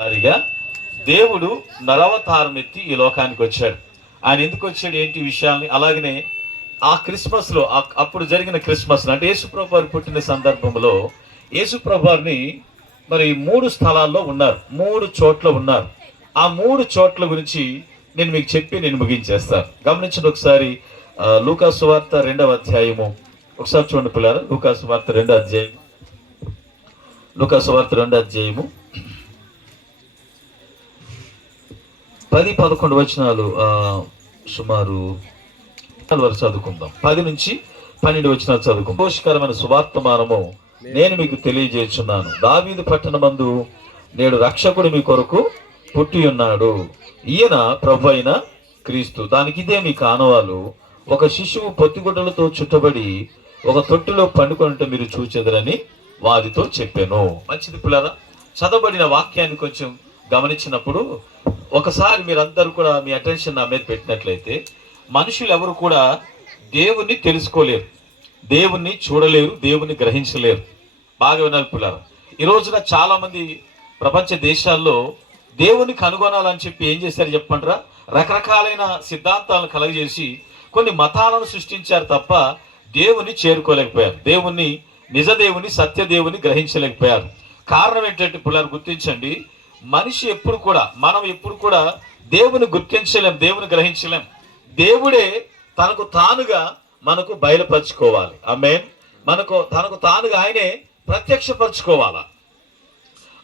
వారిగా దేవుడు నరవతారం ఎత్తి ఈ లోకానికి వచ్చాడు. ఆయన ఎందుకు వచ్చాడు, ఏంటి విషయాల్ని, అలాగనే ఆ క్రిస్మస్ లో అప్పుడు జరిగిన క్రిస్మస్ అంటే యేసుప్రభు వారు పుట్టిన సందర్భంలో యేసుప్రభు వారిని మరి 3 స్థలాల్లో ఉన్నారు, 3 చోట్ల ఉన్నారు. ఆ 3 చోట్ల గురించి నేను మీకు చెప్పి నేను ముగించేస్తాను. గమనించండి ఒకసారి. లూకా సువార్త 2వ అధ్యాయము ఒకసారి చూడండి పిల్లలు. లూకా సువార్త 2వ అధ్యాయం, లూకా సువార్త 2వ అధ్యాయము 10-11 వచనాలు సుమారు వరకు చదువుకుందాం. 10 నుంచి 12 వచనాలు చదువుకుందాం. సంతోషకరమైన సువార్తమానము నేను మీకు తెలియజేస్తున్నాను. దావీదు పట్టణమందు నేడు రక్షకుడు మీ కొరకు పుట్టి ఉన్నాడు. ఈయన ప్రభు అయిన క్రీస్తు. దానికి ఇదే మీ కానవాలు. ఒక శిశువు పొత్తిగుడ్డలతో చుట్టబడి ఒక తొట్టిలో పండుకొనటం మీరు చూచెదరని వారితో చెప్పాను. మంచిది పిల్లరా, చదవబడిన వాక్యాన్ని కొంచెం గమనించినప్పుడు ఒకసారి మీరందరూ కూడా మీ అటెన్షన్ నా మీద పెట్టినట్లయితే, మనుషులు ఎవరు కూడా దేవుణ్ణి తెలుసుకోలేరు, దేవుణ్ణి చూడలేరు, దేవుణ్ణి గ్రహించలేరు. బాగా వినాలి పిల్లలు. ఈ రోజున చాలా మంది ప్రపంచ దేశాల్లో దేవుణ్ణి కనుగొనాలని చెప్పి ఏం చేశారు చెప్పంటారా, రకరకాలైన సిద్ధాంతాలను కలగజేసి కొన్ని మతాలను సృష్టించారు తప్ప దేవుణ్ణి చేరుకోలేకపోయారు, దేవుణ్ణి, నిజ దేవుని, సత్య దేవుని గ్రహించలేకపోయారు. కారణం ఏంటంటే పిల్లలు గుర్తించండి, మనిషి ఎప్పుడు కూడా, మనం ఎప్పుడు కూడా దేవుని గుర్తించలేం, దేవుని గ్రహించలేం. దేవుడే తనకు తానుగా మనకు బయలుపరుచుకోవాలి. ఆమేన్. తనకు తానుగా ఆయనే ప్రత్యక్షపరచుకోవాలా.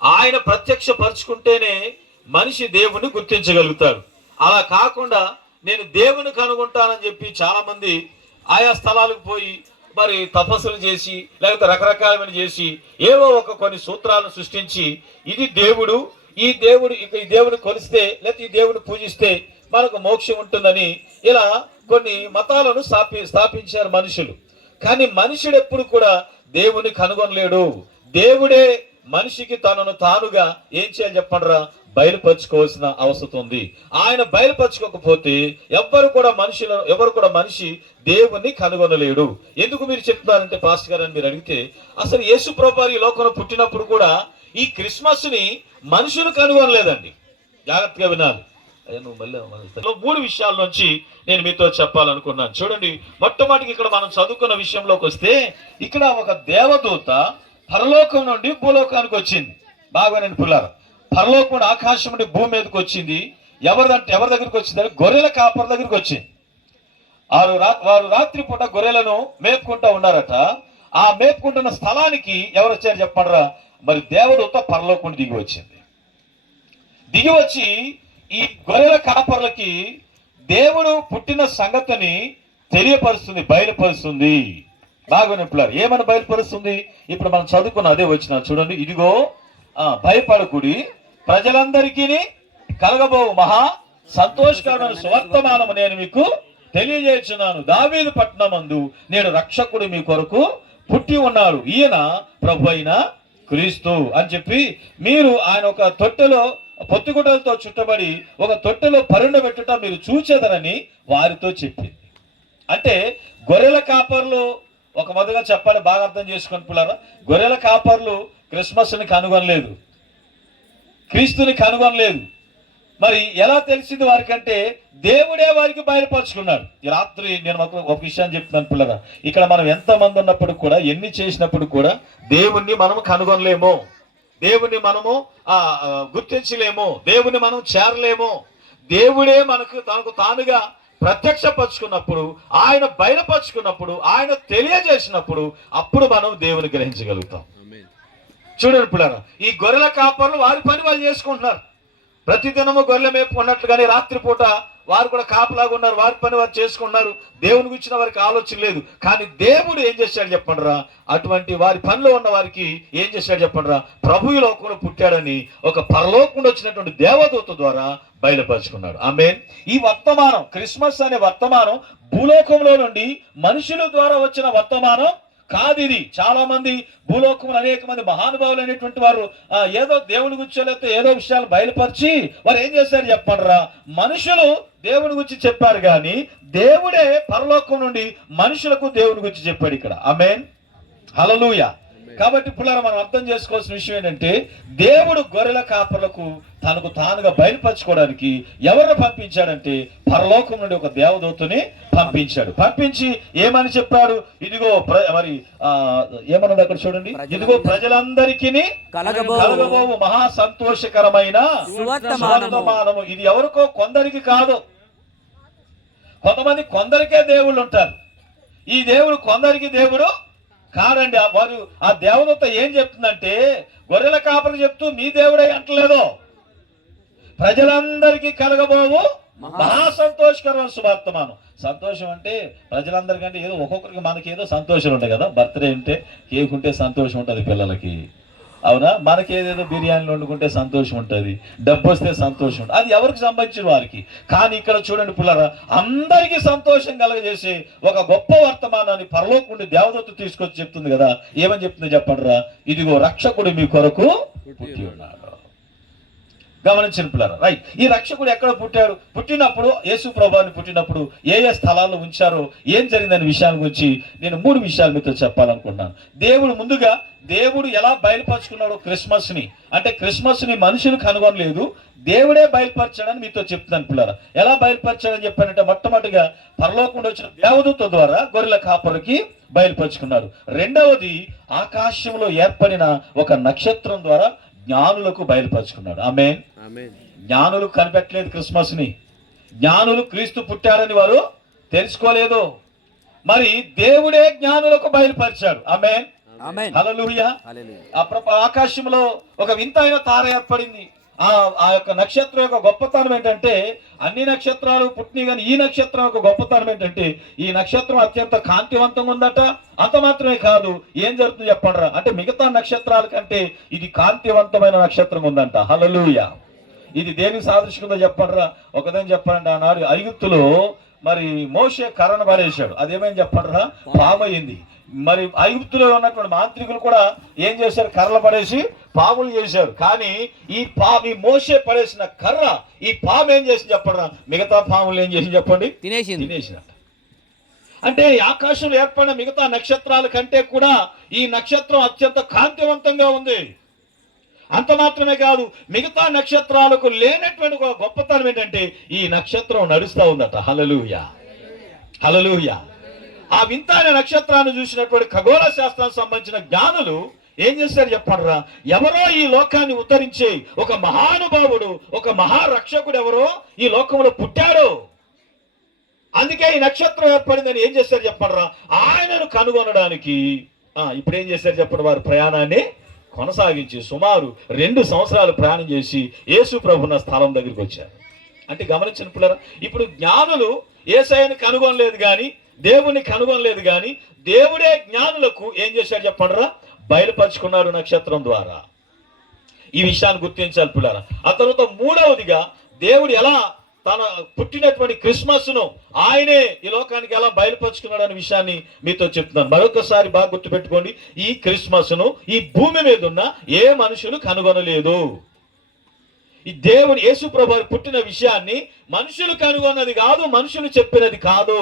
ఆయన ప్రత్యక్షపరుచుకుంటేనే మనిషి దేవుని గుర్తించగలుగుతాడు. అలా కాకుండా నేను దేవుని కనుగొంటానని చెప్పి చాలా మంది ఆయా స్థలాలకు పోయి మరి తపస్సులు చేసి లేకపోతే రకరకాలమైన చేసి ఏవో కొన్ని సూత్రాలను సృష్టించి ఇది దేవుడు, ఈ దేవుని కొలిస్తే లేకపోతే ఈ దేవుని పూజిస్తే మనకు మోక్షం ఉంటుందని ఇలా కొన్ని మతాలను స్థాపించారు మనుషులు. కానీ మనుషుడు ఎప్పుడు కూడా దేవుని కనుగొనలేడు. దేవుడే మనిషికి తనను తానుగా ఏం చేయాలి చెప్పండిరా, బయలుపరచుకోవాల్సిన అవసరం ఉంది. ఆయన బయలుపరచుకోకపోతే ఎవరు కూడా మనిషి దేవుణ్ణి కనుగొనలేడు. ఎందుకు మీరు చెప్తున్నారంటే పాస్టర్ గారు అని మీరు అడిగితే, అసలు యేసు ప్రభువు ఈ లోకంలో పుట్టినప్పుడు కూడా ఈ క్రిస్మస్ ని మనుషులు కనుగొనలేదండి. జాగ్రత్తగా వినాలి. 3 విషయాల నుంచి నేను మీతో చెప్పాలనుకున్నాను. చూడండి, మొట్టమొదటికి ఇక్కడ మనం చదువుకున్న విషయంలోకి వస్తే, ఇక్కడ ఒక దేవదూత పరలోకం నుండి భూలోకానికి వచ్చింది. బాగా నేను పిల్లలు, పరలోకం నుండి ఆకాశం నుండి భూమి మీదకి వచ్చింది. ఎవరి దగ్గరికి వచ్చిందంటే గొర్రెల కాపర్ దగ్గరికి వచ్చింది. వారు రాత్రి పూట గొర్రెలను మేపుకుంటా ఉన్నారట. ఆ మేపుకుంటున్న స్థలానికి ఎవరు వచ్చారు చెప్పండిరా, మరి దేవదూత పరలోకం నుండి దిగి వచ్చింది. దిగి వచ్చి ఈ గొర్రెల కాపర్లకి దేవుడు పుట్టిన సంగతిని తెలియపరుస్తుంది, బయలుపరుస్తుంది. బాగా నింపులారు. ఏమని బయలుపరుస్తుంది? ఇప్పుడు మనం చదువుకున్న అదే వచ్చిన చూడండి. ఇదిగో భయపడకుడి, ప్రజలందరికీ కలగబో మహా సంతోషకరమైన సువర్తమానము నేను మీకు తెలియజేస్తున్నాను. దావీదు పట్టణమందు నేడు రక్షకుడు మీ కొరకు పుట్టి ఉన్నాడు. ఈయన ప్రభు అయిన క్రీస్తు అని చెప్పి మీరు ఆయన ఒక తొట్టెలో పొత్తిగుడ్డలతో చుట్టబడి ఒక తొట్టెలో పరుండబెట్టుట మీరు చూచెదరని వారితో చెప్పింది. అంటే గొర్రెల కాపర్లు ఒక మొదలుగా చెప్పాలి, బాగా అర్థం చేసుకొని పిల్లరా, గొర్రెల కాపర్లు క్రిస్మస్ని కనుగొనలేదు, క్రీస్తుని కనుగొనలేదు. మరి ఎలా తెలిసింది వారికంటే దేవుడే వారికి బయలుపరుచుకున్నాడు. ఈ రాత్రి నేను ఒక విషయాన్ని చెప్తున్నాను పిల్లరా, ఇక్కడ మనం ఎంతమంది ఉన్నప్పుడు కూడా, ఎన్ని చేసినప్పుడు కూడా దేవుణ్ణి మనం కనుగొనలేమో, దేవుణ్ణి మనము గుర్తించలేమో, దేవుణ్ణి మనం చేరలేమో. దేవుడే తనకు తానుగా ప్రత్యక్షపరుచుకున్నప్పుడు, ఆయన బయలుపరుచుకున్నప్పుడు, ఆయన తెలియజేసినప్పుడు అప్పుడు మనం దేవుని గ్రహించగలుగుతాం. చూడండి పిల్లరా, ఈ గొర్రెల కాపర్లు వారి పని వాళ్ళు చేసుకుంటున్నారు. ప్రతిదినము గొర్రెల మేపుకున్నట్లుగానే రాత్రిపూట వారు కూడా కాపలాగా ఉన్నారు, వారి పని వారు చేసుకున్నారు. దేవుని గురించిన వారికి ఆలోచన లేదు. కానీ దేవుడు ఏం చేశాడు చెప్పండిరా, అటువంటి వారి పనిలో ఉన్న వారికి ఏం చేశాడు చెప్పండిరా, ప్రభు ఈ లోకంలో పుట్టాడని ఒక పరలోకంలో వచ్చినటువంటి దేవదూత ద్వారా బయలుపరుచుకున్నాడు. ఆమేన్. ఈ వర్తమానం, క్రిస్మస్ అనే వర్తమానం భూలోకంలో నుండి మనుషుల ద్వారా వచ్చిన వర్తమానం కాదు. ఇది చాలా మంది భూలోకంలో అనేక మంది మహానుభావులు అనేటువంటి వారు ఏదో దేవుని గురించి లేకపోతే ఏదో విషయాలు బయలుపరిచి వారు ఏం చేశారు చెప్పండిరా, మనుషులు దేవుని గురించి చెప్పారు కానీ దేవుడే పరలోకం నుండి మనుషులకు దేవుని గురించి చెప్పాడు ఇక్కడ. ఆమేన్. హల్లెలూయా. కాబట్టి ఇప్పుడు మనం అర్థం చేసుకోవాల్సిన విషయం ఏంటంటే దేవుడు గొర్రెల కాపరులకు తనకు తానుగా బయలుపరచుకోవడానికి ఎవరిని పంపించాడంటే పరలోకం నుండి ఒక దేవదూతని పంపించాడు. పంపించి ఏమని చెప్పాడు? ఇదిగో మరి ఏమన్నాడు అక్కడ చూడండి, ఇదిగో ప్రజలందరికీ కలగబోవు మహా సంతోషకరమైన సువర్తమానము. ఇది ఎవరికో కొందరికి కాదు. కొందరికే దేవుళ్ళు ఉంటారు. ఈ దేవుడు కొందరికి దేవుడు కాదండి. వారు ఆ దేవదూత ఏం చెప్తుందంటే గొర్రెల కాపరి చెప్తూ మీ దేవుడే అంటలేదు, ప్రజలందరికీ కలగబోవు మహా సంతోషకరమైన సువార్తమానం. సంతోషం అంటే ప్రజలందరికంటే ఏదో ఒక్కొక్కరికి మనకి ఏదో సంతోషాలు ఉంటాయి కదా. బర్త్డే ఉంటే కేక్ ఉంటే సంతోషం ఉంటుంది పిల్లలకి, అవునా? మనకి ఏదేదో బిర్యానీలు వండుకుంటే సంతోషం ఉంటుంది, డబ్బు వస్తే సంతోషం ఉంటుంది. అది ఎవరికి సంబంధించిన వారికి. కానీ ఇక్కడ చూడండి పిల్లరా, అందరికీ సంతోషం కలగజేసే ఒక గొప్ప వర్తమానాన్ని పరలోకుండి దేవదూత తీసుకొచ్చి చెప్తుంది కదా. ఏమని చెప్తుంది చెప్పండిరా? ఇదిగో రక్షకుడు మీ కొరకు పుట్టి ఉన్నాడు. గమనించిన పిల్లరా, రైట్. ఈ రక్షకుడు ఎక్కడ పుట్టాడు? పుట్టినప్పుడు యేసు ప్రభువుని పుట్టినప్పుడు ఏ ఏ స్థలాల్లో ఉంచారో, ఏం జరిగిందనే విషయాల గురించి నేను 3 విషయాలు మీతో చెప్పాలనుకుంటున్నాను. దేవుడు ఎలా బయలుపరుచుకున్నాడో క్రిస్మస్ని, అంటే క్రిస్మస్ని మనుషులు కనుగొనలేదు, దేవుడే బయలుపరచాడని మీతో చెప్తున్నాను పిల్లరా. ఎలా బయలుపరచాడని చెప్పానంటే మొట్టమొదటిగా పరలోకంలో వచ్చిన దేవదూత ద్వారా గొర్రెల కాపరికి బయలుపరుచుకున్నాడు. రెండవది ఆకాశంలో ఏర్పడిన ఒక నక్షత్రం ద్వారా జ్ఞానులకు బయలుపరుచుకున్నాడు. ఆమేన్. జ్ఞానులు కనిపెట్టలేదు క్రిస్మస్ ని, జ్ఞానులు క్రీస్తు పుట్టాడని వారు తెలుసుకోలేదు. మరి దేవుడే జ్ఞానులకు బయలుపరిచాడు. ఆమేన్. హల్లెలూయా. ఆకాశంలో ఒక వింతైన తార ఏర్పడింది. ఆ యొక్క నక్షత్రం యొక్క గొప్పతనం ఏంటంటే, అన్ని నక్షత్రాలు పుట్టినాయి కానీ ఈ నక్షత్రం యొక్క గొప్పతనం ఏంటంటే, ఈ నక్షత్రం అత్యంత కాంతివంతంగా ఉందట. అంత మాత్రమే కాదు, ఏం జరుగుతుంది చెప్పండిరా అంటే మిగతా నక్షత్రాల కంటే ఇది కాంతివంతమైన నక్షత్రం ఉందంట. హల్లెలూయా. ఇది దేనికి సాదృశ్యంగా చెప్పండిరా? ఒకదేని చెప్పండి, ఆనాడు ఐగుప్తులో మరి మోషే కర్రను పడేశాడు. అదేమైంది చెప్పండిరా? పామయింది. మరి ఐగుప్తులో ఉన్నటువంటి మాంత్రికులు కూడా ఏం చేశారు? కర్రలు పడేసి పాములు చేశారు. కానీ ఈ మోషే పడేసిన కర్ర ఈ పాము ఏం చేసి చెప్పండి, మిగతా పాములు ఏం చేసి చెప్పండి, తినేసినట్టు. అంటే ఆకాశంలో ఏర్పడిన మిగతా నక్షత్రాల కంటే కూడా ఈ నక్షత్రం అత్యంత కాంతివంతంగా ఉంది. అంత మాత్రమే కాదు, మిగతా నక్షత్రాలకు లేనటువంటి ఒక గొప్పతనం ఏంటంటే ఈ నక్షత్రం నడుస్తూ ఉందట. హల్లెలూయా, హల్లెలూయా. ఆ వింతైన నక్షత్రాన్ని చూసినటువంటి ఖగోళ శాస్త్రానికి సంబంధించిన జ్ఞానులు ఏం చేశారు చెప్పండిరా? ఎవరో ఈ లోకాన్ని ఉద్ధరించే ఒక మహానుభావుడు, ఒక మహారక్షకుడు ఎవరో ఈ లోకంలో పుట్టాడు, అందుకే ఈ నక్షత్రం ఏర్పడిందని ఏం చేశారు చెప్పండిరా? ఆయనను కనుగొనడానికి ఇప్పుడు ఏం చేశారు చెప్పండి, వారి ప్రయాణాన్ని కొనసాగించి సుమారు 2 సంవత్సరాలు ప్రయాణం చేసి యేసు ప్రభున్న స్థలం దగ్గరికి వచ్చారు. అంటే గమనించిన పిల్లరా, ఇప్పుడు జ్ఞానులు యేసయ్యను కనుగొనలేదు కానీ, దేవుని కనుగొనలేదు కానీ, దేవుడే జ్ఞానులకు ఏం చేశాడు చెప్పండిరా? బయలుపరుచుకున్నాడు నక్షత్రం ద్వారా. ఈ విషయాన్ని గుర్తించాలి పిల్లరా. ఆ తర్వాత మూడవదిగా దేవుడు ఎలా తన పుట్టినటువంటి క్రిస్మస్ ను ఆయనే ఈ లోకానికి ఎలా బయలుపరుచుకున్నాడు అనే విషయాన్ని మీతో చెప్తున్నాను. మరొకసారి బాగా గుర్తుపెట్టుకోండి, ఈ క్రిస్మస్ ను ఈ భూమి మీద ఉన్న ఏ మనుషులు కనుగొనలేదు. ఈ దేవుడు యేసు ప్రభువు పుట్టిన విషయాన్ని మనుషులు కనుగొన్నది కాదు, మనుషులు చెప్పినది కాదు.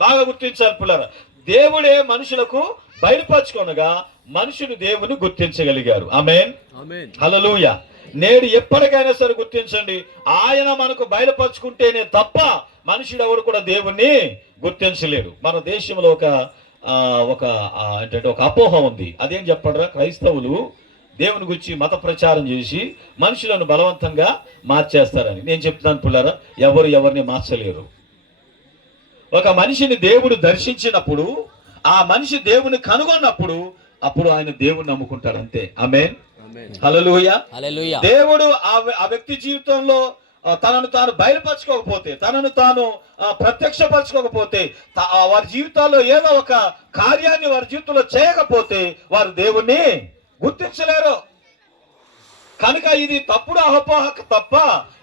బాగా గుర్తించాలి పిల్లరా. దేవుడే మనుషులకు బయలుపరుచుకొనగా మనుషులు దేవుని గుర్తించగలిగారు. ఆమేన్, హల్లెలూయా. నేడు ఎప్పటికైనా సరే గుర్తించండి, ఆయన మనకు బయలుపరుచుకుంటేనే తప్ప మనుషుడు ఎవరు కూడా దేవుణ్ణి గుర్తించలేడు. మన దేశంలో ఒక అపోహ ఉంది. అదేం చెప్పండిరా? క్రైస్తవులు దేవుని గురించి మత ప్రచారం చేసి మనుషులను బలవంతంగా మార్చేస్తారని. నేను చెప్తున్నాను పిల్లరా, ఎవరిని మార్చలేరు. ఒక మనిషిని దేవుడు దర్శించినప్పుడు, ఆ మనిషి దేవుని కనుగొన్నప్పుడు అప్పుడు ఆయన దేవుణ్ణి నమ్ముకుంటాడు, అంతే. ఆమేన్, హల్లెలూయా. దేవుడు ఆ వ్యక్తి జీవితంలో తనను తాను బయలుపరచుకోకపోతే, తనను తాను ప్రత్యక్షపరచుకోకపోతే, వారి జీవితాల్లో ఏదో ఒక కార్యాన్ని వారి జీవితంలో చేయకపోతే వారు దేవుణ్ణి గుర్తించలేరు. కనుక ఇది తప్పుడు అపోహ తప్ప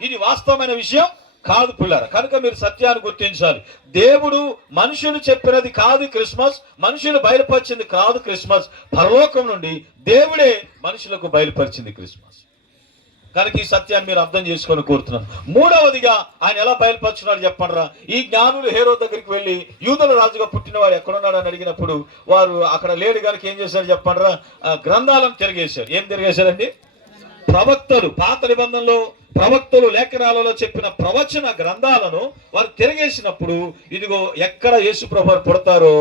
ఇది వాస్తవమైన విషయం కాదు పిల్లరా. కనుక మీరు సత్యాన్ని గుర్తించాలి. దేవుడు మనుషులు చెప్పినది కాదు క్రిస్మస్, మనుషులు బయలుపరిచింది కాదు క్రిస్మస్. పరలోకం నుండి దేవుడే మనుషులకు బయలుపరిచింది క్రిస్మస్. కనుక ఈ సత్యాన్ని మీరు అర్థం చేసుకొని కోరుతున్నాను. మూడవదిగా ఆయన ఎలా బయలుపరుచున్నాడు చెప్పండిరా. ఈ జ్ఞానులు హేరోదు దగ్గరికి వెళ్ళి యూదుల రాజుగా పుట్టినవాడు ఎక్కడున్నాడు అని అడిగినప్పుడు వారు అక్కడ లేడు కనుక ఏం చేశారు చెప్పండిరా, గ్రంథాలను తిరిగేశారు. ఏం తిరిగేశారండి? ప్రవక్తలు, పాత నిబంధనలో ప్రవక్తలు లేఖనాలలో చెప్పిన ప్రవచన గ్రంథాలను వారు తిరిగేసినప్పుడు ఇదిగో ఎక్కడ యేసుప్రభు పుడతారో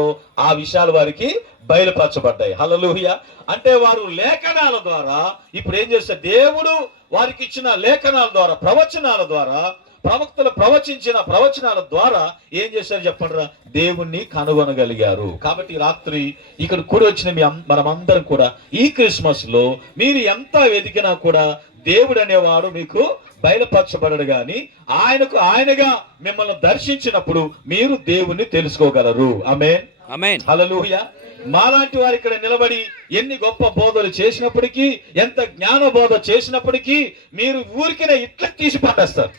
ఆ విషయాలు వారికి బయలుపరచబడ్డాయి. హల్లెలూయా. అంటే వారు లేఖనాల ద్వారా ఇప్పుడు ఏం చేస్తారు, దేవుడు వారికి ఇచ్చిన లేఖనాల ద్వారా, ప్రవచనాల ద్వారా, ప్రవక్తలు ప్రవచించిన ప్రవచనాల ద్వారా ఏం చేశారు చెప్పండి, దేవుణ్ణి కనుగొనగలిగారు. కాబట్టి రాత్రి ఇక్కడ కూడి వచ్చిన మనమందరం కూడా ఈ క్రిస్మస్ లో మీరు ఎంత వెతికినా కూడా దేవుడు అనేవాడు మీకు బయలుపరచబడడు గాని ఆయనగా మిమ్మల్ని దర్శించినప్పుడు మీరు దేవుణ్ణి తెలుసుకోగలరు. ఆమేన్, ఆమేన్, హల్లెలూయా. మాలాంటి వారు ఇక్కడ నిలబడి ఎన్ని గొప్ప బోధలు చేసినప్పటికీ, ఎంత జ్ఞాన బోధ చేసినప్పటికీ మీరు ఊరికినే ఇట్లా తీసి పడేస్తారు.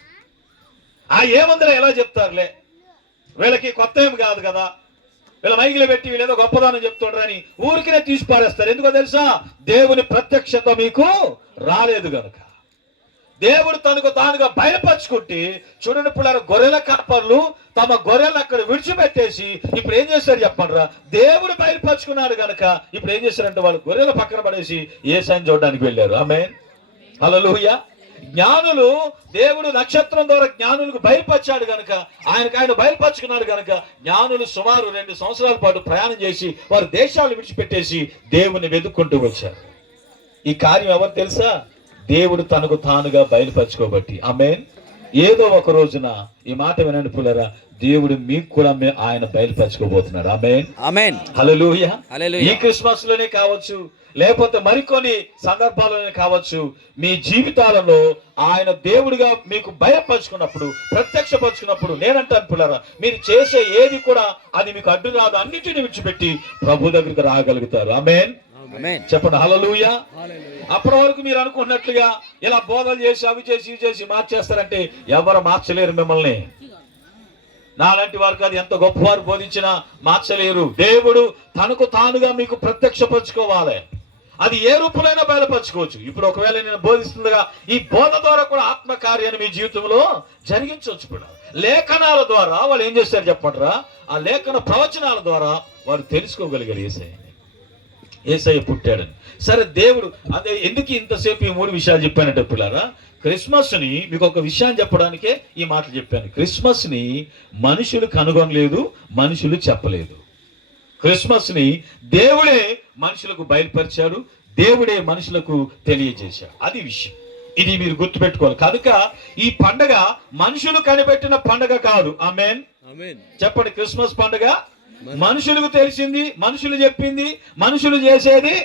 ఏమందరూ ఎలా చెప్తారులే, వీళ్ళకి కొత్త ఏం కాదు కదా, వీళ్ళ మైకిలు పెట్టి వీళ్ళు ఏదో గొప్పదానం చెప్తుండ్రని ఊరికినే తీసి పారేస్తారు. ఎందుకో తెలుసా? దేవుని ప్రత్యక్షత మీకు రాలేదు గనుక. దేవుడు తనకు తానుగా బయలుపరుచుకుంటే చూడండి, ఇప్పుడు గొర్రెల కాపర్లు తమ గొర్రెలు అక్కడ విడిచిపెట్టేసి ఇప్పుడు ఏం చేశారు చెప్పండిరా, దేవుడు బయలుపరుచుకున్నాడు గనక ఇప్పుడు ఏం చేశారంటే వాళ్ళు గొర్రెల పక్కన పడేసి యేసుని చూడడానికి వెళ్ళారు. ఆమేన్, హల్లెలూయా. జ్ఞానులు, దేవుడు నక్షత్రం ద్వారా జ్ఞానులకు బయలుపరిచాడు గనక, ఆయన బయలుపరుచుకున్నాడు గనక జ్ఞానులు సుమారు 2 సంవత్సరాల పాటు ప్రయాణం చేసి వారు దేశాలు విడిచిపెట్టేసి దేవుని వెతుక్కుంటూ వచ్చారు. ఈ కార్యం ఎవరు తెలుసా? దేవుడు తనకు తానుగా బయలుపరచుకోబట్టి. ఆమేన్. ఏదో ఒక రోజున ఈ మాట వినండి పుల్లరా, దేవుడు మీకు కూడా ఆయన బయలుపరచుకోబోతున్నాడు. ఆమేన్, ఆమేన్, హల్లెలూయా. హల్లెలూయా. ఈ క్రిస్మస్ లోనే కావచ్చు, లేకపోతే మరికొన్ని సందర్భాల్లోనే కావచ్చు, మీ జీవితాలలో ఆయన దేవుడిగా మీకు బయలుపరుచుకున్నప్పుడు, ప్రత్యక్షపరుచుకున్నప్పుడు నేనంటాను పుల్లరా, మీరు చేసే ఏది కూడా అది మీకు అడ్డు రాదు, అన్నిటిని విడిచిపెట్టి ప్రభు దగ్గరికి రాగలుగుతారు. ఆమేన్, చెప్పండి హల్లెలూయా. అప్పటి వరకు మీరు అనుకున్నట్లుగా ఇలా బోధలు చేసి అవి చేసి ఇవి చేసి మార్చేస్తారంటే ఎవరు మార్చలేరు మిమ్మల్ని. నాలాంటి వారికి అది ఎంత గొప్పవారు బోధించినా మార్చలేరు. దేవుడు తనకు తానుగా మీకు ప్రత్యక్షపరచుకోవాలి. అది ఏ రూపంలో బయలుపరచుకోవచ్చు. ఇప్పుడు ఒకవేళ నేను బోధిస్తుండగా ఈ బోధ ద్వారా కూడా ఆత్మకార్యాన్ని మీ జీవితంలో జరిగించవచ్చు కూడా. లేఖనాల ద్వారా వాళ్ళు ఏం చేస్తారు చెప్పండిరా, ఆ లేఖన ప్రవచనాల ద్వారా వారు తెలుసుకోగలిగారు యేసయ్య పుట్టాడని. సరే, దేవుడు అదే ఎందుకు ఇంతసేపు ఈ 3 విషయాలు చెప్పానంటే పిల్లారా, క్రిస్మస్ ని మీకు ఒక విషయం చెప్పడానికే ఈ మాటలు చెప్పాను. క్రిస్మస్ ని మనుషులు కనుగొనలేదు, మనుషులు చెప్పలేదు. క్రిస్మస్ ని దేవుడే మనుషులకు బయలుపరిచాడు, దేవుడే మనుషులకు తెలియజేశాడు. అది విషయం. ఇది మీరు గుర్తుపెట్టుకోవాలి. కనుక ఈ పండగ మనుషులు కనిపెట్టిన పండగ కాదు. ఆమేన్, చెప్పండి. క్రిస్మస్ పండగ మనుషులకు తెలిసింది, మనుషులు చెప్పింది, మనుషులు చేసేది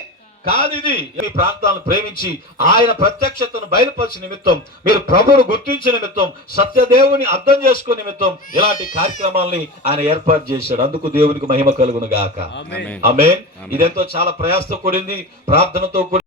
కాదు. ఇది మీ ప్రాంతాలను ప్రేమించి ఆయన ప్రత్యక్షతను బయలుపరిచిన నిమిత్తం, మీరు ప్రభువును గుర్తించిన నిమిత్తం, సత్యదేవుని అర్థం చేసుకునే నిమిత్తం ఇలాంటి కార్యక్రమాలని ఆయన ఏర్పాటు చేశాడు. అందుకు దేవునికి మహిమ కలుగును గాక. ఆమేన్. ఇదెంతో చాలా ప్రయాసతో కూడింది, ప్రార్థనతో కూడి